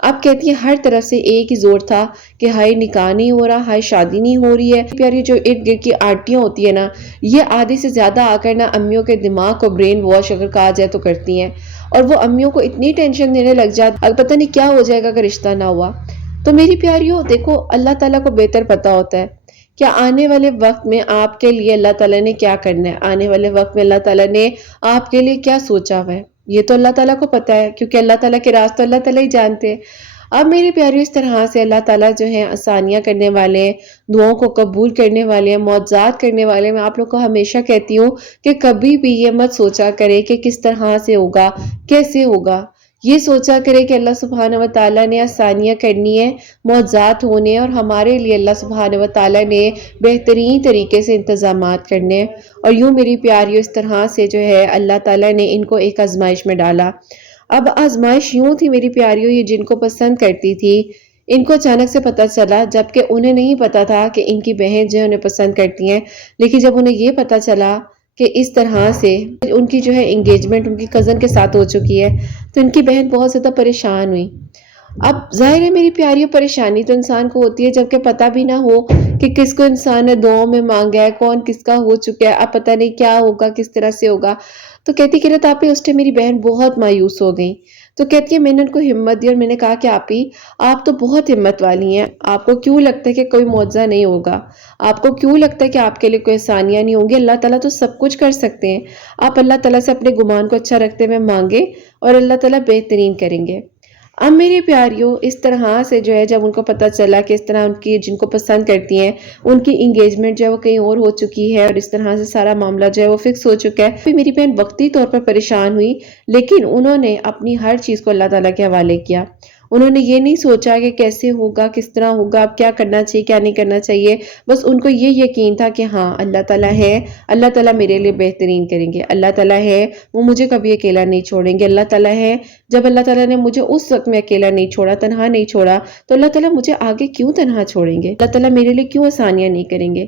آپ کہتی ہیں ہر طرف سے ایک ہی زور تھا کہ ہائے نکاح نہیں ہو رہا، ہائے شادی نہیں ہو رہی ہے۔ پیاری جو ارد گرد کی آنٹیاں ہوتی ہیں نا، یہ آدھے سے زیادہ آ کر نا امیوں کے دماغ کو برین واش اگر کہا جائے تو کرتی ہیں، اور وہ امیوں کو اتنی ٹینشن دینے لگ جاتی اب پتہ نہیں کیا ہو جائے گا اگر رشتہ نہ ہوا۔ تو میری پیاریوں دیکھو، اللہ تعالیٰ کو بہتر پتا ہوتا ہے کیا آنے والے وقت میں آپ کے لیے اللہ تعالیٰ نے کیا کرنا ہے، آنے والے وقت میں اللہ تعالیٰ نے آپ کے لیے کیا سوچا ہوا ہے، یہ تو اللہ تعالیٰ کو پتا ہے، کیونکہ اللہ تعالیٰ کے راز تو اللہ تعالیٰ ہی جانتے ہیں۔ اب میری پیاری اس طرح سے اللہ تعالیٰ جو ہے آسانیاں کرنے والے ہیں، دعاؤں کو قبول کرنے والے ہیں، معجزات کرنے والے ہیں۔ میں آپ لوگ کو ہمیشہ کہتی ہوں کہ کبھی بھی یہ مت سوچا کرے کہ کس طرح سے ہوگا، کیسے ہوگا، یہ سوچا کرے کہ اللہ سبحانہ و تعالیٰ نے آسانیاں کرنی ہے، معجزات ہونے ہیں، اور ہمارے لیے اللہ سبحانہ و تعالیٰ نے بہترین طریقے سے انتظامات کرنے ہیں۔ اور یوں میری پیاریوں اس طرح سے جو ہے اللہ تعالیٰ نے ان کو ایک آزمائش میں ڈالا۔ اب آزمائش یوں تھی میری پیاریوں، یہ جن کو پسند کرتی تھی ان کو اچانک سے پتہ چلا، جبکہ انہیں نہیں پتا تھا کہ ان کی بہن جو ہے انہیں پسند کرتی ہیں، لیکن جب انہیں یہ پتا چلا کہ اس طرح سے ان کی جو ہے انگیجمنٹ ان کی کزن کے ساتھ ہو چکی ہے، تو ان کی بہن بہت زیادہ پریشان ہوئی۔ اب ظاہر ہے میری پیاریوں، پریشانی تو انسان کو ہوتی ہے جبکہ پتہ بھی نہ ہو کہ کس کو انسان نے دعاؤں میں مانگا ہے، کون کس کا ہو چکا ہے، اب پتہ نہیں کیا ہوگا، کس طرح سے ہوگا۔ تو کہتی کہ آپی اس ٹائم میری بہن بہت مایوس ہو گئی۔ تو کہتی ہے میں نے ان کو ہمت دی اور میں نے کہا کہ آپی آپ تو بہت ہمت والی ہیں، آپ کو کیوں لگتا ہے کہ کوئی معجزہ نہیں ہوگا، آپ کو کیوں لگتا ہے کہ آپ کے لیے کوئی آسانیاں نہیں ہوں گی، اللہ تعالیٰ تو سب کچھ کر سکتے ہیں۔ آپ اللہ تعالیٰ سے اپنے گمان کو اچھا رکھتے ہوئے مانگے اور اللہ تعالیٰ بہترین کریں گے۔ اب میری پیاریوں اس طرح سے جو ہے جب ان کو پتہ چلا کہ اس طرح ان کی جن کو پسند کرتی ہیں ان کی انگیجمنٹ جو ہے وہ کہیں اور ہو چکی ہے، اور اس طرح سے سارا معاملہ جو ہے وہ فکس ہو چکا ہے، پھر میری بہن وقتی طور پر پریشان ہوئی، لیکن انہوں نے اپنی ہر چیز کو اللہ تعالیٰ کے حوالے کیا۔ انہوں نے یہ نہیں سوچا کہ کیسے ہوگا، کس طرح ہوگا، اب کیا کرنا چاہیے، کیا نہیں کرنا چاہیے، بس ان کو یہ یقین تھا کہ ہاں اللہ تعالیٰ ہے، اللہ تعالیٰ میرے لیے بہترین کریں گے، اللہ تعالیٰ ہے وہ مجھے کبھی اکیلا نہیں چھوڑیں گے، اللہ تعالیٰ ہے جب اللہ تعالیٰ نے مجھے اس وقت میں اکیلا نہیں چھوڑا، تنہا نہیں چھوڑا، تو اللہ تعالیٰ مجھے آگے کیوں تنہا چھوڑیں گے، اللہ تعالیٰ میرے لیے کیوں آسانیاں نہیں کریں گے۔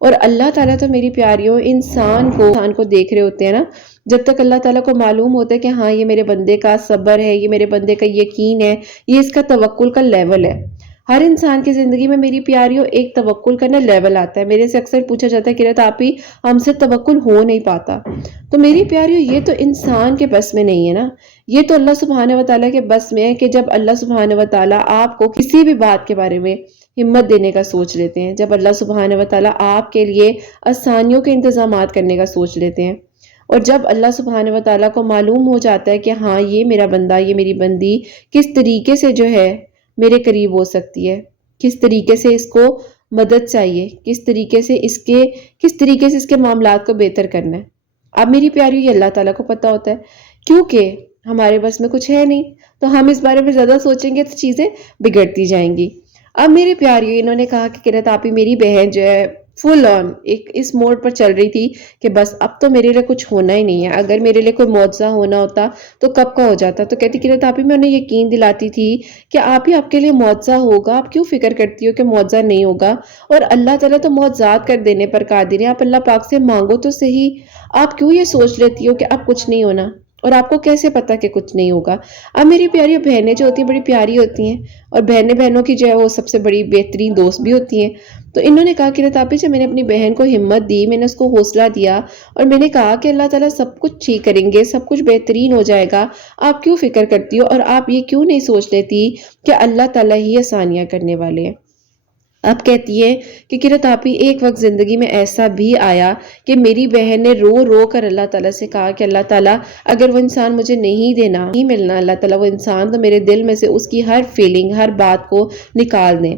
اور اللہ تعالیٰ تو میری پیاریوں انسان کو دیکھ رہے ہوتے ہیں نا، جب تک اللہ تعالیٰ کو معلوم ہوتا ہے کہ ہاں یہ میرے بندے کا صبر ہے، یہ میرے بندے کا یقین ہے، یہ اس کا توکل کا لیول ہے۔ ہر انسان کی زندگی میں میری پیاریوں ایک توکل کا نا لیول آتا ہے۔ میرے سے اکثر پوچھا جاتا ہے کہ آپی ہم سے توکل ہو نہیں پاتا، تو میری پیاریوں یہ تو انسان کے بس میں نہیں ہے نا، یہ تو اللہ سبحانہ و تعالیٰ کے بس میں ہے کہ جب اللہ سبحانہ و تعالیٰ آپ کو کسی بھی بات کے بارے میں ہمت دینے کا سوچ لیتے ہیں، جب اللہ سبحانہ و تعالیٰ آپ کے لیے آسانیوں کے انتظامات کرنے کا سوچ لیتے ہیں، اور جب اللہ سبحانہ و تعالیٰ کو معلوم ہو جاتا ہے کہ ہاں یہ میرا بندہ، یہ میری بندی کس طریقے سے جو ہے میرے قریب ہو سکتی ہے، کس طریقے سے اس کو مدد چاہیے، کس طریقے سے اس کے معاملات کو بہتر کرنا ہے۔ اب میری پیاری یہ اللہ تعالیٰ کو پتا ہوتا ہے، کیونکہ ہمارے بس میں کچھ ہے نہیں، تو ہم اس بارے میں زیادہ سوچیں گے تو چیزیں بگڑتی جائیں گی۔ اب میری پیاری انہوں نے کہا کہ قرۃ آپی میری بہن جو ہے فل آن ایک اس موڈ پر چل رہی تھی کہ بس اب تو میرے لیے کچھ ہونا ہی نہیں ہے، اگر میرے لیے کوئی معجزہ ہونا ہوتا تو کب کا ہو جاتا۔ تو کہتی قرۃ آپی میں انہیں یقین دلاتی تھی کہ آپ ہی آپ کے لیے معجزہ ہوگا، آپ کیوں فکر کرتی ہو کہ معجزہ نہیں ہوگا، اور اللہ تعالیٰ تو معجزات کر دینے پر قادر ہے، آپ اللہ پاک سے مانگو تو صحیح، آپ کیوں یہ سوچ لیتی ہو کہ اب کچھ نہیں ہونا، اور آپ کو کیسے پتا کہ کچھ نہیں ہوگا۔ اب میری پیاری بہنیں جو ہوتی ہیں بڑی پیاری ہوتی ہیں، اور بہنوں کی جو ہے وہ سب سے بڑی بہترین دوست بھی ہوتی ہیں۔ تو انہوں نے کہا کہ آپی جب میں نے اپنی بہن کو ہمت دی، میں نے اس کو حوصلہ دیا، اور میں نے کہا کہ اللہ تعالیٰ سب کچھ ٹھیک کریں گے، سب کچھ بہترین ہو جائے گا، آپ کیوں فکر کرتی ہو، اور آپ یہ کیوں نہیں سوچ لیتی کہ اللہ تعالیٰ ہی آسانیاں کرنے والے ہیں۔ اب کہتی ہے کہ قرۃ آپی ایک وقت زندگی میں ایسا بھی آیا کہ میری بہن نے رو رو کر اللہ تعالیٰ سے کہا کہ اللہ تعالیٰ اگر وہ انسان مجھے نہیں دینا، نہیں ملنا، اللہ تعالیٰ وہ انسان تو میرے دل میں سے اس کی ہر فیلنگ، ہر بات کو نکال دیں۔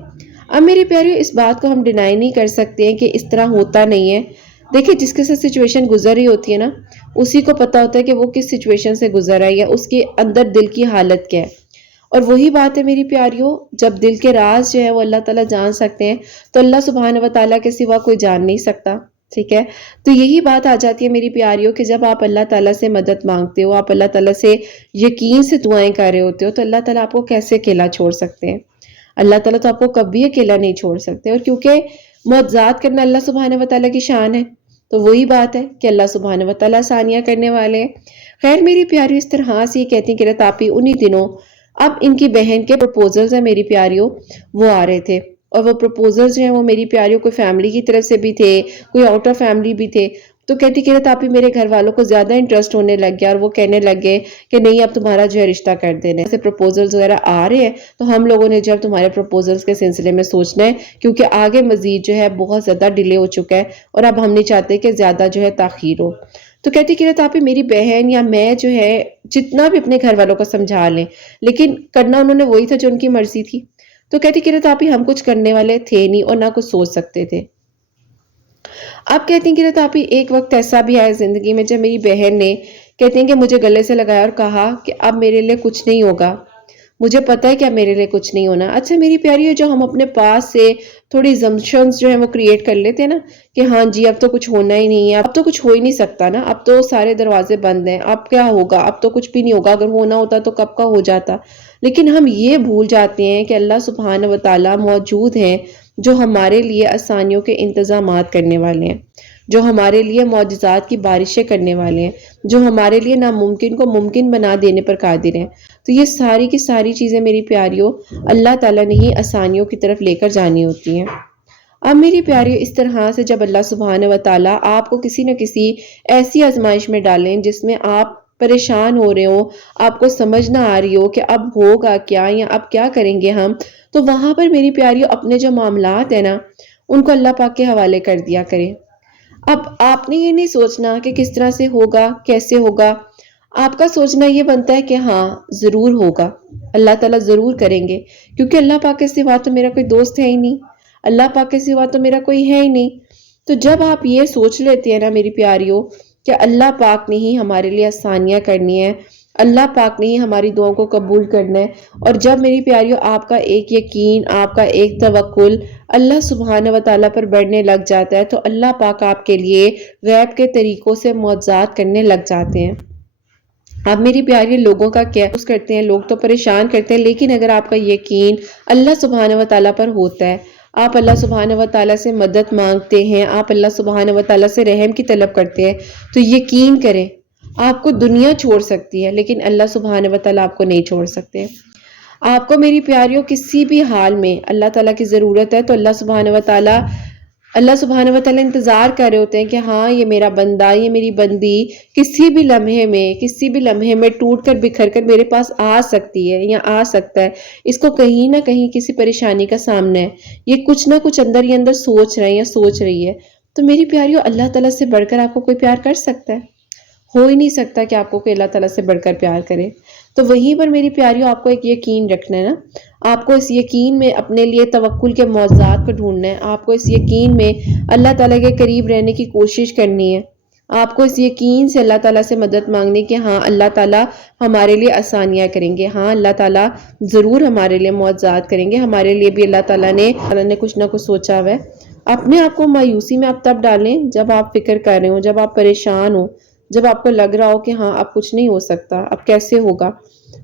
اب میری پیاریوں اس بات کو ہم ڈینائی نہیں کر سکتے ہیں کہ اس طرح ہوتا نہیں ہے۔ دیکھیں جس کے ساتھ سچویشن گزر رہی ہوتی ہے نا، اسی کو پتا ہوتا ہے کہ وہ کس سچویشن سے گزر رہا ہے یا اس کے اندر دل کی حالت کیا ہے۔ اور وہی بات ہے میری پیاریوں، جب دل کے راز جو ہے وہ اللہ تعالیٰ جان سکتے ہیں تو اللہ سبحانہ و تعالیٰ کے سوا کوئی جان نہیں سکتا، ٹھیک ہے۔ تو یہی بات آ جاتی ہے میری پیاریوں کہ جب آپ اللہ تعالیٰ سے مدد مانگتے ہو، آپ اللہ تعالیٰ سے یقین سے دعائیں کر رہے ہوتے ہو، تو اللہ تعالیٰ آپ کو کیسے اکیلا چھوڑ سکتے ہیں؟ اللہ تعالیٰ تو آپ کو کبھی اکیلا نہیں چھوڑ سکتے، اور کیونکہ معجزات کرنا اللہ سبحانہ و تعالیٰ کی شان ہے، تو وہی بات ہے کہ اللہ سبحانہ و تعالیٰ آسانیاں کرنے والے ہیں۔ خیر میری پیاری اس طرح سے یہ کہتی ہیں قرۃ آپی انہی دنوں اب ان کی بہن کے پروپوزلز ہیں میری پیاریوں، وہ آ رہے تھے، اور وہ پروپوزلز جو ہیں وہ میری پیاریوں کوئی فیملی کی طرف سے بھی تھے، کوئی آؤٹ آف فیملی بھی تھے۔ تو کہتی کہ تاپی میرے گھر والوں کو زیادہ انٹرسٹ ہونے لگ گیا، اور وہ کہنے لگ گئے کہ نہیں اب تمہارا جو ہے رشتہ کر دینا ہے، ایسے پروپوزلز وغیرہ آ رہے ہیں، تو ہم لوگوں نے جب تمہارے پروپوزلز کے سلسلے میں سوچنا ہے، کیونکہ آگے مزید جو ہے بہت زیادہ ڈیلے ہو چکا ہے، اور اب ہم نہیں چاہتے کہ زیادہ جو ہے تاخیر ہو۔ تو کہتی کہ تاپی میری بہن یا میں جو ہے جتنا بھی اپنے گھر والوں کو سمجھا لیں، لیکن کرنا انہوں نے وہی تھا جو ان کی مرضی تھی۔ تو کہتی کہ تاپی ہم کچھ کرنے والے تھے نہیں اور نہ کچھ سوچ سکتے تھے۔ اب کہتی ہیں کہ تاپی ایک وقت ایسا بھی آیا زندگی میں جب میری بہن نے کہتی ہیں کہ مجھے گلے سے لگایا اور کہا کہ اب میرے لیے کچھ نہیں ہوگا، مجھے پتا ہے کہ اب میرے لیے کچھ نہیں ہونا۔ اچھا میری پیاری ہے، جو ہم اپنے پاس سے تھوڑی زمشنز جو ہیں وہ کریٹ کر لیتے ہیں نا کہ ہاں جی اب تو کچھ ہونا ہی نہیں ہے، اب تو کچھ ہو ہی نہیں سکتا نا، اب تو سارے دروازے بند ہیں، اب کیا ہوگا، اب تو کچھ بھی نہیں ہوگا، اگر ہونا ہوتا تو کب کا ہو جاتا۔ لیکن ہم یہ بھول جاتے ہیں کہ اللہ سبحانہ و تعالیٰ موجود ہیں، جو ہمارے لیے آسانیوں کے انتظامات کرنے والے ہیں، جو ہمارے لیے معجزات کی بارشیں کرنے والے ہیں، جو ہمارے لیے ناممکن کو ممکن بنا دینے پر قادر ہیں۔ تو یہ ساری کی ساری چیزیں میری پیاریوں اللہ تعالیٰ نے ہی آسانیوں کی طرف لے کر جانی ہوتی ہیں۔ اب میری پیاریوں اس طرح سے جب اللہ سبحانہ و تعالیٰ آپ کو کسی نہ کسی ایسی آزمائش میں ڈالیں جس میں آپ پریشان ہو رہے ہو، آپ کو سمجھ نہ آ رہی ہو کہ اب ہوگا کیا یا اب کیا کریں گے ہم، تو وہاں پر میری پیاریوں اپنے جو معاملات ہیں نا ان کو اللہ پاک کے حوالے کر دیا کریں۔ اب آپ نے یہ نہیں سوچنا کہ کس طرح سے ہوگا، کیسے ہوگا، آپ کا سوچنا یہ بنتا ہے کہ ہاں ضرور ہوگا، اللہ تعالیٰ ضرور کریں گے، کیونکہ اللہ پاک کے سوا تو میرا کوئی دوست ہے ہی نہیں، اللہ پاک کے سوا تو میرا کوئی ہے ہی نہیں۔ تو جب آپ یہ سوچ لیتے ہیں نا میری پیاریوں کہ اللہ پاک نے ہی ہمارے لیے آسانیاں کرنی ہے، اللہ پاک نے ہی ہماری دعاؤں کو قبول کرنا ہے، اور جب میری پیاریوں آپ کا ایک یقین، آپ کا ایک توکل اللہ سبحانہ و تعالیٰ پر بڑھنے لگ جاتا ہے، تو اللہ پاک آپ کے لیے غیب کے طریقوں سے معجزات کرنے لگ جاتے ہیں۔ اب میری پیاری لوگوں کا کیا کرتے ہیں، لوگ تو پریشان کرتے ہیں، لیکن اگر آپ کا یقین اللہ سبحانہ و تعالیٰ پر ہوتا ہے، آپ اللہ سبحانہ و تعالیٰ سے مدد مانگتے ہیں، آپ اللہ سبحانہ و تعالیٰ سے رحم کی طلب کرتے ہیں، تو یقین کریں آپ کو دنیا چھوڑ سکتی ہے لیکن اللہ سبحانہ و تعالیٰ آپ کو نہیں چھوڑ سکتے۔ آپ کو میری پیاریوں کسی بھی حال میں اللہ تعالیٰ کی ضرورت ہے تو اللہ سبحانہ و تعالیٰ انتظار کر رہے ہوتے ہیں کہ ہاں یہ میرا بندہ، یہ میری بندی کسی بھی لمحے میں ٹوٹ کر بکھر کر میرے پاس آ سکتی ہے یا آ سکتا ہے، اس کو کہیں نہ کہیں کسی پریشانی کا سامنا ہے، یہ کچھ نہ کچھ اندر ہی اندر سوچ رہے ہیں یا سوچ رہی ہے۔ تو میری پیاریوں اللہ تعالیٰ سے بڑھ کر آپ کو کوئی پیار کر سکتا ہے؟ ہو ہی نہیں سکتا کہ آپ کو کوئی اللہ تعالیٰ سے بڑھ کر پیار کرے۔ تو وہیں پر میری پیاریوں آپ کو ایک یقین رکھنا ہے نا، آپ کو اس یقین میں اپنے لیے توکل کے معجزات کو ڈھونڈنا ہے، آپ کو اس یقین میں اللہ تعالیٰ کے قریب رہنے کی کوشش کرنی ہے، آپ کو اس یقین سے اللہ تعالیٰ سے مدد مانگنی کہ ہاں اللہ تعالیٰ ہمارے لیے آسانیاں کریں گے، ہاں اللہ تعالیٰ ضرور ہمارے لیے معجزات کریں گے، ہمارے لیے بھی اللہ تعالیٰ نے کچھ نہ کچھ سوچا ہوا ہے۔ اپنے آپ کو مایوسی میں آپ تب ڈالیں جب آپ فکر کر رہے ہوں، جب آپ پریشان ہوں، جب آپ کو لگ رہا ہو کہ ہاں اب کچھ نہیں ہو سکتا، اب کیسے ہوگا،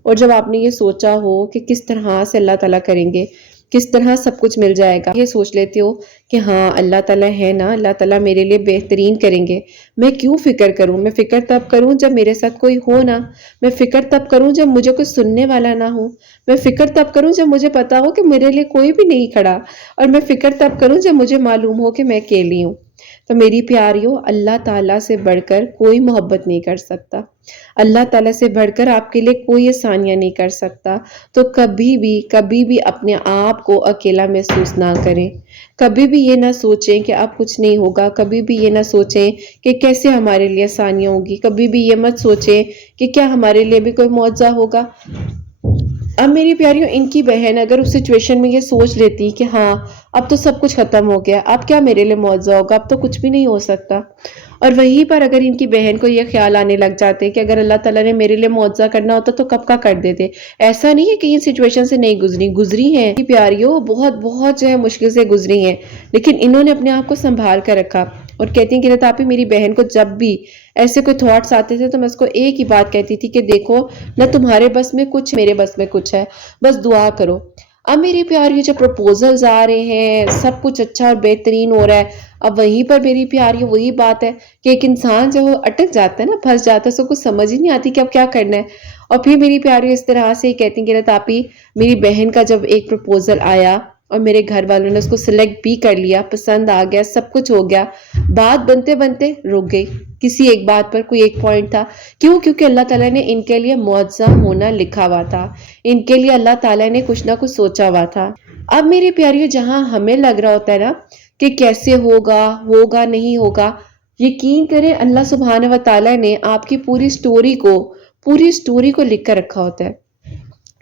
اور جب آپ نے یہ سوچا ہو کہ کس طرح سے اللہ تعالیٰ کریں گے، کس طرح سب کچھ مل جائے گا، یہ سوچ لیتے ہو کہ ہاں اللہ تعالیٰ ہے نا، اللہ تعالیٰ میرے لیے بہترین کریں گے، میں کیوں فکر کروں، میں فکر تب کروں جب میرے ساتھ کوئی ہو نا، میں فکر تب کروں جب مجھے کوئی سننے والا نہ ہو، میں فکر تب کروں جب مجھے پتا ہو کہ میرے لیے کوئی بھی نہیں کھڑا، اور میں فکر تب کروں جب مجھے معلوم ہو کہ میں اکیلی ہوں۔ تو میری پیاریوں اللہ تعالیٰ سے بڑھ کر کوئی محبت نہیں کر سکتا، اللہ تعالیٰ سے بڑھ کر آپ کے لیے کوئی آسانیاں نہیں کر سکتا۔ تو کبھی بھی اپنے آپ کو اکیلا محسوس نہ کریں، کبھی بھی یہ نہ سوچیں کہ اب کچھ نہیں ہوگا، کبھی بھی یہ نہ سوچیں کہ کیسے ہمارے لیے آسانیاں ہوگی، کبھی بھی یہ مت سوچیں کہ کیا ہمارے لیے بھی کوئی معجزہ ہوگا۔ اب میری پیاریوں ان کی بہن اگر اس سچویشن میں یہ سوچ لیتی کہ ہاں اب تو سب کچھ ختم ہو گیا، اب کیا میرے لیے معجزہ ہوگا، اب تو کچھ بھی نہیں ہو سکتا، اور وہیں پر اگر ان کی بہن کو یہ خیال آنے لگ جاتے کہ اگر اللہ تعالیٰ نے میرے لیے معجزہ کرنا ہوتا تو کب کا کر دیتے، ایسا نہیں ہے کہ یہ سچویشن سے نہیں گزری ہیں پیاریوں، بہت جو ہے مشکل سے گزری ہیں، لیکن انہوں نے اپنے آپ کو سنبھال کر رکھا، اور کہتی ہیں کہ تاپی میری بہن کو جب بھی ایسے کوئی تھاٹس آتے تھے تو میں اس کو ایک ہی بات کہتی تھی کہ دیکھو نہ تمہارے بس میں کچھ میرے بس میں کچھ ہے، بس دعا کرو۔ اب میری پیاری جب پرپوزلز آ رہے ہیں، سب کچھ اچھا اور بہترین ہو رہا ہے، اب وہیں پر میری پیاری وہی بات ہے کہ ایک انسان جب وہ اٹک جاتا ہے نا، پھنس جاتا ہے، اس کو کچھ سمجھ ہی نہیں آتی کہ اب کیا کرنا ہے۔ اور پھر میری پیاری اس طرح سے ہی کہتی ہیں کہ رتاپی، میری بہن کا جب ایک پرپوزل آیا اور میرے گھر والوں نے اس کو سلیکٹ بھی کر لیا، پسند آ گیا، سب کچھ ہو گیا، بات بنتے بنتے رک گئی کسی ایک بات پر، کوئی ایک پوائنٹ تھا۔ کیوں؟ کیونکہ اللہ تعالیٰ نے ان کے لیے معجزہ ہونا لکھا ہوا تھا، ان کے لیے اللہ تعالیٰ نے کچھ نہ کچھ سوچا ہوا تھا۔ اب میری پیاریو، جہاں ہمیں لگ رہا ہوتا ہے نا کہ کیسے ہوگا، ہوگا نہیں ہوگا، یقین کریں اللہ سبحانہ و تعالیٰ نے آپ کی پوری سٹوری کو لکھ کر رکھا ہوتا ہے،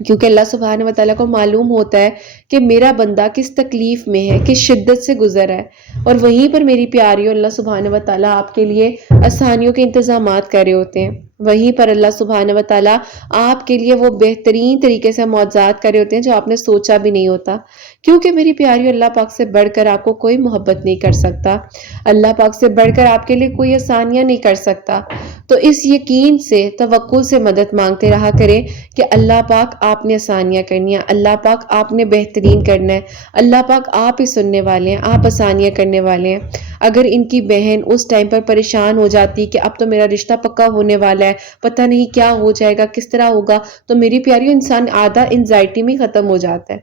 کیونکہ اللہ سبحانہ و تعالیٰ کو معلوم ہوتا ہے کہ میرا بندہ کس تکلیف میں ہے، کس شدت سے گزر ہے، اور وہیں پر میری پیاریوں اللہ سبحانہ و تعالیٰ آپ کے لیے آسانیوں کے انتظامات کر رہے ہوتے ہیں، وہیں پر اللہ سبحانہ و تعالیٰ آپ کے لیے وہ بہترین طریقے سے معجزات کر رہے ہوتے ہیں جو آپ نے سوچا بھی نہیں ہوتا، کیونکہ میری پیاریوں اللہ پاک سے بڑھ کر آپ کو کوئی محبت نہیں کر سکتا، اللہ پاک سے بڑھ کر آپ کے لیے کوئی آسانیاں نہیں کر سکتا۔ تو اس یقین سے، توقع سے مدد مانگتے رہا کریں کہ اللہ پاک آپ نے آسانیاں کرنی ہیں، اللہ پاک آپ نے بہترین کرنا ہے، اللہ پاک آپ ہی سننے والے ہیں، آپ آسانیاں کرنے والے ہیں۔ اگر ان کی بہن اس ٹائم پر پریشان ہو جاتی کہ اب تو میرا رشتہ پکا ہونے والا ہے، پتہ نہیں کیا ہو جائے گا، کس طرح ہوگا، تو میری پیاری انسان آدھا انزائٹی میں ختم ہو جاتا ہے۔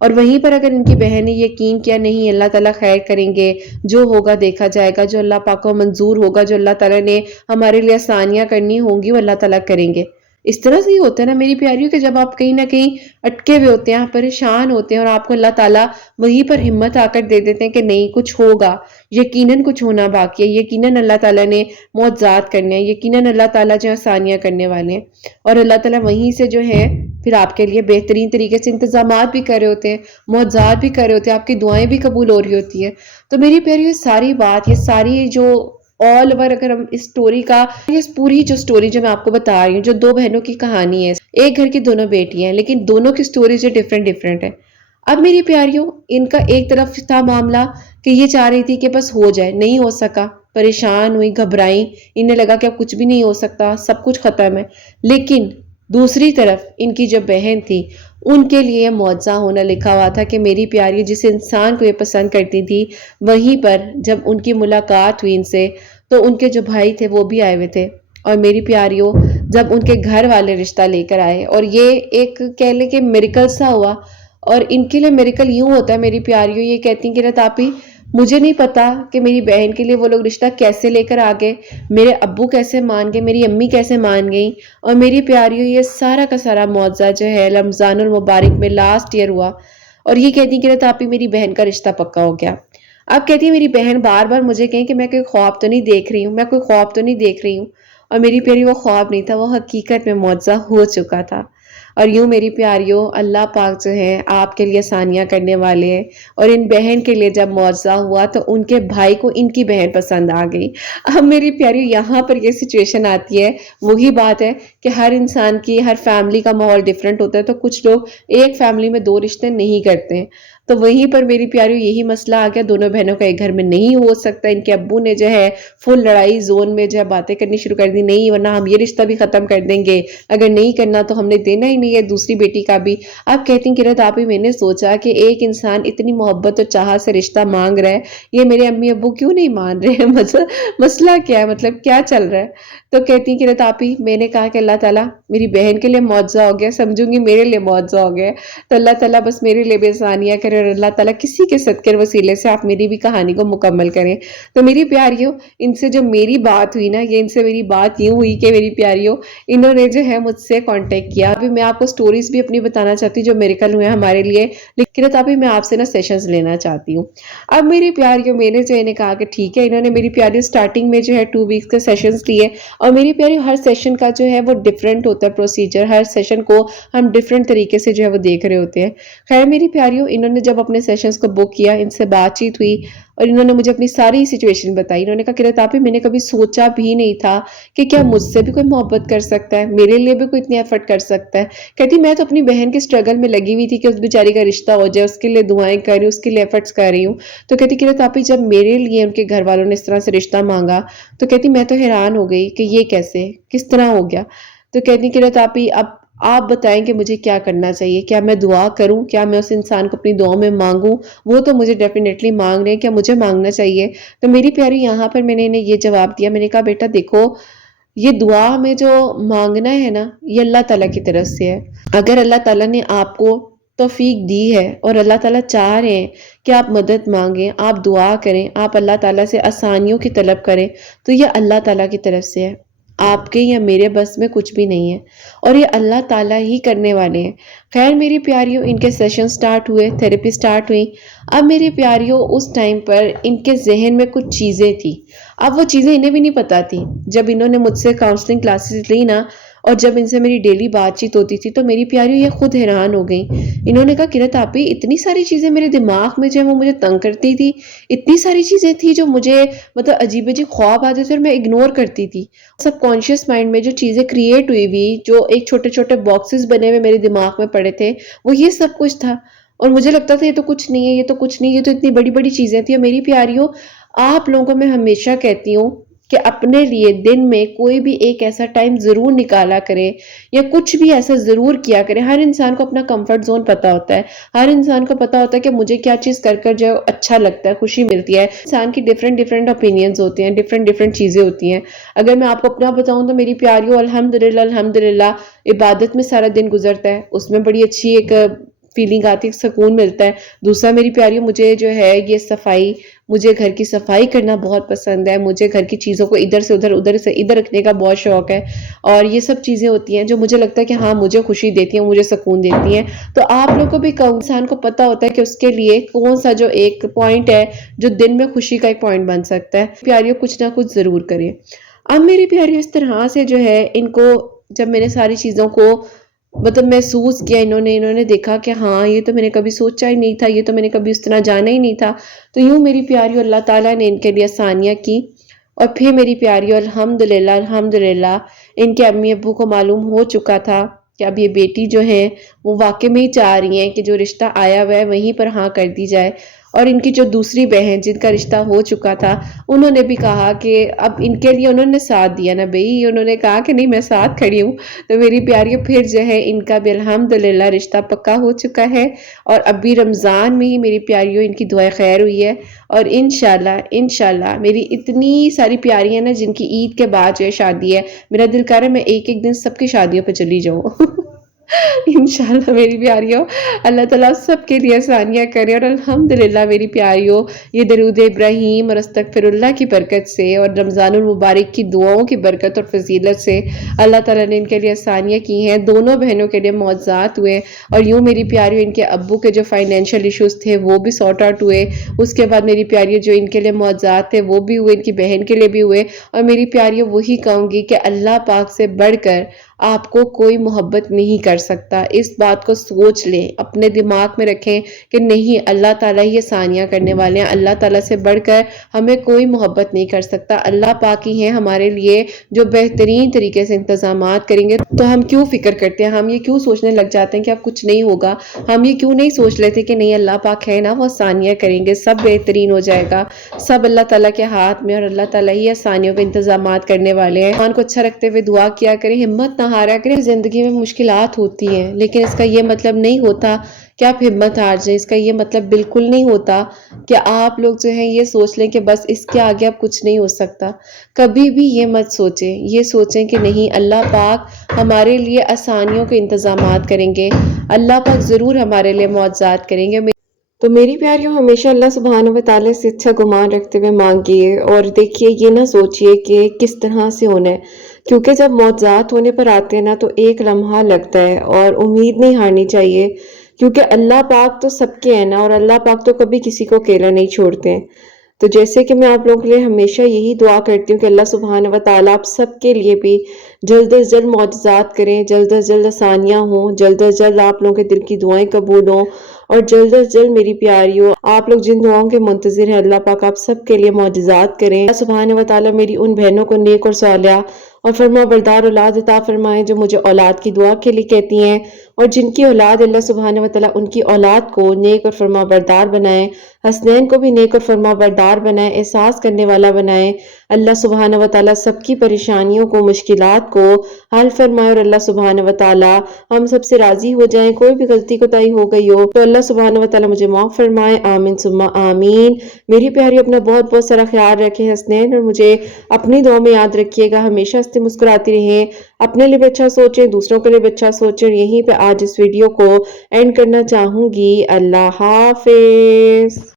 اور وہیں پر اگر ان کی بہن نے یقین کیا نہیں اللہ تعالیٰ خیر کریں گے، جو ہوگا دیکھا جائے گا، جو اللہ پاک کو منظور ہوگا، جو اللہ تعالیٰ نے ہمارے لیے آسانیاں کرنی ہوں گی وہ اللہ تعالیٰ کریں گے۔ اس طرح سے ہی ہوتا ہے نا میری پیاریوں کہ جب آپ کہیں نہ کہیں اٹکے ہوئے ہوتے ہیں، آپ پریشان ہوتے ہیں، اور آپ کو اللہ تعالیٰ وہیں پر ہمت آ کر دے دیتے ہیں کہ نہیں کچھ ہوگا، یقیناً کچھ ہونا باقی ہے، یقیناً اللہ تعالیٰ نے معجزات کرنے ہیں، یقیناً اللہ تعالیٰ جو آسانیاں کرنے والے ہیں، اور اللہ تعالیٰ وہیں سے جو ہے پھر آپ کے لیے بہترین طریقے سے انتظامات بھی کر رہے ہوتے ہیں، معجزات بھی کر رہے ہوتے ہیں، آپ کی دعائیں بھی قبول ہو رہی ہوتی ہیں۔ تو میری پیاری یہ ساری بات، یہ ساری جو آل اوور اگر ہم اس سٹوری کا، یہ پوری جو سٹوری جو میں آپ کو بتا رہی ہوں، جو دو بہنوں کی کہانی ہے، ایک گھر کی دونوں بیٹی ہیں لیکن دونوں کی سٹوری جو ڈیفرنٹ ہے۔ اب میری پیاریوں، ان کا ایک طرف تھا معاملہ کہ یہ چاہ رہی تھی کہ بس ہو جائے، نہیں ہو سکا، پریشان ہوئی، گھبرائیں، انہیں لگا کہ اب کچھ بھی نہیں ہو سکتا، سب کچھ ختم ہے۔ لیکن دوسری طرف ان کی جو بہن تھی، ان کے لیے معجزہ ہونا لکھا ہوا تھا کہ میری پیاری جس انسان کو یہ پسند کرتی تھی، وہیں پر جب ان کی ملاقات ہوئی ان سے، تو ان کے جو بھائی تھے وہ بھی آئے ہوئے تھے، اور میری پیاریوں جب ان کے گھر والے رشتہ لے کر آئے، اور یہ ایک کہہ لیں کہ میریکل سا ہوا، اور ان کے لیے میریکل یوں ہوتا ہے میری پیاریوں، یہ کہتی ہیں کہ رتاپی مجھے نہیں پتا کہ میری بہن کے لیے وہ لوگ رشتہ کیسے لے کر آگے، میرے ابو کیسے مان گئے، میری امی کیسے مان گئیں، اور میری پیاریوں یہ سارا کا سارا معجزہ جو ہے رمضان المبارک میں لاسٹ ایئر ہوا، اور یہ کہتی ہیں کہ رتاپی میری بہن کا رشتہ پکا ہو گیا۔ اب کہتی ہے میری بہن بار بار مجھے کہیں کہ میں کوئی خواب تو نہیں دیکھ رہی ہوں، میں کوئی خواب تو نہیں دیکھ رہی ہوں، اور میری پیاری وہ خواب نہیں تھا، وہ حقیقت میں معجزہ ہو چکا تھا۔ اور یوں میری پیاریوں اللہ پاک جو ہے آپ کے لیے آسانیاں کرنے والے ہیں، اور ان بہن کے لیے جب معجزہ ہوا تو ان کے بھائی کو ان کی بہن پسند آ گئی۔ اب میری پیاریوں یہاں پر یہ سچویشن آتی ہے، وہی بات ہے کہ ہر انسان کی، ہر فیملی کا ماحول ڈیفرنٹ ہوتا ہے، تو کچھ لوگ ایک فیملی میں دو رشتے نہیں کرتے ہیں، تو وہیں پر میری پیاریوں یہی مسئلہ آ گیا، دونوں بہنوں کا ایک گھر میں نہیں ہو سکتا، ان کے ابو نے جو ہے فل لڑائی زون میں جو ہے باتیں کرنی شروع کر دی، نہیں ورنہ ہم یہ رشتہ بھی ختم کر دیں گے، اگر نہیں کرنا تو ہم نے دینا ہی نہیں ہے دوسری بیٹی کا بھی۔ آپ کہتی ہیں کہ آپ ہی میں نے سوچا کہ ایک انسان اتنی محبت اور چاہت سے رشتہ مانگ رہا ہے، یہ میرے امی ابو کیوں نہیں مان رہے ہیں، مسئلہ کیا ہے، مطلب کیا چل رہا ہے؟ تو کہتی ہیں کہ آپ ہی میں نے کہا کہ اللہ تعالیٰ میری بہن کے لیے معجزہ ہو گیا، سمجھوں گی میرے لیے معجزہ ہو گیا، تو اللہ تعالیٰ بس میرے لیے بھی آسانیاں کرے، اور اللہ تعالیٰ کسی کے صدقے اور وسیلے سے آپ میری بھی کہانی کو مکمل کریں۔ تو میری پیاریوں ان سے جو میری بات ہوئی نا، یہ ان سے میری بات یوں ہوئی کہ میری پیاریوں انہوں نے جو ہے مجھ سے کانٹیکٹ کیا۔ ابھی میں آپ کو سٹوریز بھی اپنی بتانا چاہتی ہوں جو میریکل ہوئے ہیں ہمارے لیے، لیکن ابھی میں آپ سے نا سیشنز لینا چاہتی ہوں۔ اب میری پیاریوں میں نے جو انہیں کہا کہ ٹھیک ہے، انہوں نے میری پیاریوں سٹارٹنگ میں جو ہے 2 ویکس کے سیشنز لیے، اور میری پیاریوں ہر سیشن کا جو ہے وہ ڈیفرنٹ ہوتا ہے پروسیجر، ہر سیشن کو ہم ڈیفرنٹ طریقے سے جو ہے وہ دیکھ رہے ہوتے ہیں۔ خیر میری پیاریوں انہوں نے جب اپنے سیشنز کو بک کیا، ان سے بات چیت ہوئی، اور انہوں نے مجھے اپنی ساری سچویشن بتائی۔ انہوں نے کہا کہ رتاپی میں نے کبھی سوچا بھی نہیں تھا کہ کیا مجھ سے بھی کوئی محبت کر سکتا ہے، میرے لیے بھی کوئی اتنی ایفرٹ کر سکتا ہے۔ کہتی میں تو اپنی بہن کے سٹرگل میں لگی ہوئی تھی کہ اس بیچاری کا رشتہ ہو جائے، اس کے لیے دعائیں کر رہی ہوں، اس کے لیے ایفرٹس کر رہی ہوں۔ تو کہتی کہ رتاپی جب میرے لیے ان کے گھر والوں نے اس طرح سے رشتہ مانگا، تو کہتی میں تو حیران ہو گئی کہ یہ کیسے، کس طرح ہو گیا۔ تو کہتی کہ رتاپی اب آپ بتائیں کہ مجھے کیا کرنا چاہیے، کیا میں دعا کروں، کیا میں اس انسان کو اپنی دعاؤں میں مانگوں؟ وہ تو مجھے ڈیفینیٹلی مانگ رہے ہیں، کیا مجھے مانگنا چاہیے؟ تو میری پیاری یہاں پر میں نے انہیں یہ جواب دیا، میں نے کہا بیٹا دیکھو، یہ دعا میں جو مانگنا ہے نا، یہ اللہ تعالیٰ کی طرف سے ہے۔ اگر اللہ تعالیٰ نے آپ کو توفیق دی ہے اور اللہ تعالیٰ چاہ رہے ہیں کہ آپ مدد مانگیں، آپ دعا کریں، آپ اللہ تعالیٰ سے آسانیوں کی طلب کریں، تو یہ اللہ تعالیٰ کی طرف سے ہے، آپ کے یا میرے بس میں کچھ بھی نہیں ہے، اور یہ اللہ تعالیٰ ہی کرنے والے ہیں۔ خیر میری پیاریوں، ان کے سیشن سٹارٹ ہوئے، تھیراپی سٹارٹ ہوئی۔ اب میری پیاریوں اس ٹائم پر ان کے ذہن میں کچھ چیزیں تھیں، اب وہ چیزیں انہیں بھی نہیں پتا تھی۔ جب انہوں نے مجھ سے کاؤنسلنگ کلاسز لی نا، اور جب ان سے میری ڈیلی بات چیت ہوتی تھی، تو میری پیاریوں یہ خود حیران ہو گئیں۔ انہوں نے کہا قرت آپی، اتنی ساری چیزیں میرے دماغ میں جو ہے وہ مجھے تنگ کرتی تھی، اتنی ساری چیزیں تھی جو مجھے مطلب عجیب عجیب خواب آتے تھے اور میں اگنور کرتی تھی۔ سب کانشیس مائنڈ میں جو چیزیں کریٹ ہوئی ہوئی، جو ایک چھوٹے چھوٹے باکسز بنے ہوئے میرے دماغ میں پڑے تھے، وہ یہ سب کچھ تھا، اور مجھے لگتا تھا یہ تو کچھ نہیں ہے، یہ تو کچھ نہیں، یہ تو اتنی بڑی بڑی چیزیں تھیں۔ اور میری پیاریوں، آپ لوگوں کو میں ہمیشہ کہتی ہوں کہ اپنے لیے دن میں کوئی بھی ایک ایسا ٹائم ضرور نکالا کرے، یا کچھ بھی ایسا ضرور کیا کرے۔ ہر انسان کو اپنا کمفرٹ زون پتا ہوتا ہے، ہر انسان کو پتا ہوتا ہے کہ مجھے کیا چیز کر کر جو اچھا لگتا ہے، خوشی ملتی ہے۔ انسان کی ڈیفرنٹ اپینینز ہوتے ہیں، ڈیفرنٹ چیزیں ہوتی ہیں۔ اگر میں آپ کو اپنا بتاؤں تو میری پیاریوں، الحمدللہ عبادت میں سارا دن گزرتا ہے، اس میں بڑی اچھی ایک فیلنگ آتی ہے، سکون ملتا ہے۔ دوسرا میری پیاریوں، مجھے جو ہے یہ صفائی، مجھے گھر کی صفائی کرنا بہت پسند ہے، مجھے گھر کی چیزوں کو ادھر سے ادھر، ادھر سے ادھر رکھنے کا بہت شوق ہے، اور یہ سب چیزیں ہوتی ہیں جو مجھے لگتا ہے کہ ہاں مجھے خوشی دیتی ہیں، مجھے سکون دیتی ہیں۔ تو آپ لوگ کو بھی انسان کو پتا ہوتا ہے کہ اس کے لیے کون سا جو ایک پوائنٹ ہے جو دن میں خوشی کا ایک پوائنٹ بن سکتا ہے۔ پیاریوں کچھ نہ کچھ ضرور کریں۔ اب میری پیاریوں اس طرح سے جو ہے ان کو، جب میں نے ساری چیزوں کو مطلب محسوس کیا، انہوں نے دیکھا کہ ہاں یہ تو میں نے کبھی سوچا ہی نہیں تھا، یہ تو میں نے کبھی اس طرح جانا ہی نہیں تھا، تو یوں میری پیاریوں اللہ تعالیٰ نے ان کے لیے آسانیاں کی۔ اور پھر میری پیاریوں الحمدللہ ان کے امی ابو کو معلوم ہو چکا تھا کہ اب یہ بیٹی جو ہے وہ واقع میں ہی چاہ رہی ہیں کہ جو رشتہ آیا ہوا ہے وہیں پر ہاں کر دی جائے۔ اور ان کی جو دوسری بہن جن کا رشتہ ہو چکا تھا، انہوں نے بھی کہا کہ اب ان کے لیے انہوں نے ساتھ دیا نا بھئی، انہوں نے کہا کہ نہیں میں ساتھ کھڑی ہوں۔ تو میری پیاریوں پھر جو ہے ان کا بھی الحمدللہ رشتہ پکا ہو چکا ہے، اور اب بھی رمضان میں ہی میری پیاریوں ان کی دعائیں خیر ہوئی ہے۔ اور انشاءاللہ میری اتنی ساری پیاری ہیں نا جن کی عید کے بعد جو ہے شادی ہے، میرا دل کر رہا ہے میں ایک ایک دن سب کی شادیوں پہ چلی جاؤں۔ انشاءاللہ میری پیاریوں، اللہ تعالیٰ سب کے لیے آسانیاں کرے۔ اور الحمدللہ میری پیاریوں، یہ درود ابراہیم اور استغفر اللہ کی برکت سے اور رمضان المبارک کی دعاؤں کی برکت اور فضیلت سے اللہ تعالیٰ نے ان کے لیے آسانیاں کی ہیں، دونوں بہنوں کے لیے معجزات ہوئے۔ اور یوں میری پیاریوں، ان کے ابو کے جو فائنینشیل ایشوز تھے وہ بھی سارٹ آؤٹ ہوئے۔ اس کے بعد میری پیاریوں جو ان کے لیے معجزات تھے وہ بھی ہوئے، ان کی بہن کے لیے بھی ہوئے۔ اور میری پیاریوں وہی کہوں گی کہ اللہ پاک سے بڑھ کر آپ کو کوئی محبت نہیں کر سکتا۔ اس بات کو سوچ لیں، اپنے دماغ میں رکھیں کہ نہیں، اللہ تعالیٰ ہی آسانیاں کرنے والے ہیں، اللہ تعالیٰ سے بڑھ کر ہمیں کوئی محبت نہیں کر سکتا۔ اللہ پاک ہی ہیں ہمارے لیے جو بہترین طریقے سے انتظامات کریں گے۔ تو ہم کیوں فکر کرتے ہیں، ہم یہ کیوں سوچنے لگ جاتے ہیں کہ اب کچھ نہیں ہوگا؟ ہم یہ کیوں نہیں سوچ لیتے کہ نہیں اللہ پاک ہے نا، وہ آسانیاں کریں گے، سب بہترین ہو جائے گا، سب اللہ تعالیٰ کے ہاتھ میں، اور اللہ تعالیٰ ہی آسانیوں کے انتظامات کرنے والے ہیں۔ ایمان کو اچھا رکھتے ہوئے دعا کیا کریں، ہمت نہ ہارا کریں۔ زندگی میں مشکلات ہوتی ہیں، لیکن اس کا یہ مطلب نہیں ہوتا کہ آپ ہمت ہار جائیں، اس کا یہ مطلب بالکل نہیں ہوتا کہ آپ لوگ جو ہیں یہ سوچ لیں کہ بس اس کے آگے اب کچھ نہیں ہو سکتا۔ کبھی بھی یہ مت سوچیں، یہ سوچیں کہ نہیں، اللہ پاک ہمارے لیے آسانیوں کے انتظامات کریں گے، اللہ پاک ضرور ہمارے لیے معجزات کریں گے۔ تو میری پیاریوں، ہمیشہ اللہ سبحانہ و تعالیٰ سے اچھا گمان رکھتے ہوئے مانگیے، اور دیکھیے یہ نہ سوچیے کہ کس طرح سے ہونا ہے، کیونکہ جب معجزات ہونے پر آتے ہیں نا تو ایک لمحہ لگتا ہے، اور امید نہیں ہارنی چاہیے، کیونکہ اللہ پاک تو سب کے ہیں نا، اور اللہ پاک تو کبھی کسی کو اکیلا نہیں چھوڑتے ہیں۔ تو جیسے کہ میں آپ لوگوں کے لیے ہمیشہ یہی دعا کرتی ہوں کہ اللہ سبحانہ و تعالیٰ آپ سب کے لیے بھی جلد از جلد معجزات کریں، جلد از جلد آسانیاں ہوں، جلد از جلد آپ لوگوں کے دل کی دعائیں قبول ہوں، اور جلد از جلد میری پیاریوں، آپ لوگ جن دعاؤں کے منتظر ہیں اللہ پاک آپ سب کے لیے معجزات کریں۔ اللہ سبحانہ و تعالیٰ میری ان بہنوں کو نیک اور صالحہ اور فرما بردار اولاد عطا فرمائیں جو مجھے اولاد کی دعا کے لیے کہتی ہیں، اور جن کی اولاد اللہ سبحانہ و تعالیٰ ان کی اولاد کو نیک اور فرما بردار بنائے، حسنین کو بھی نیک اور فرما بردار بنائے، احساس کرنے والا بنائے۔ اللہ سبحانہ و تعالیٰ سب کی پریشانیوں کو، مشکلات کو حل فرمائے، اور اللہ سبحانہ و تعالیٰ ہم سب سے راضی ہو جائیں۔ کوئی بھی غلطی کوتاہی ہو گئی ہو تو اللہ سبحانہ و تعالیٰ مجھے معاف فرمائے، آمین ثم آمین۔ میری پیاری اپنا بہت بہت سارا خیال رکھیں حسنین، اور مجھے اپنی دعا میں یاد رکھیے گا، ہمیشہ ہنستے مسکراتی رہیں، اپنے لیے بھی اچھا سوچیں، دوسروں کے لیے بھی اچھا سوچیں۔ اور یہیں پہ آج اس ویڈیو کو اینڈ کرنا چاہوں گی۔ اللہ حافظ۔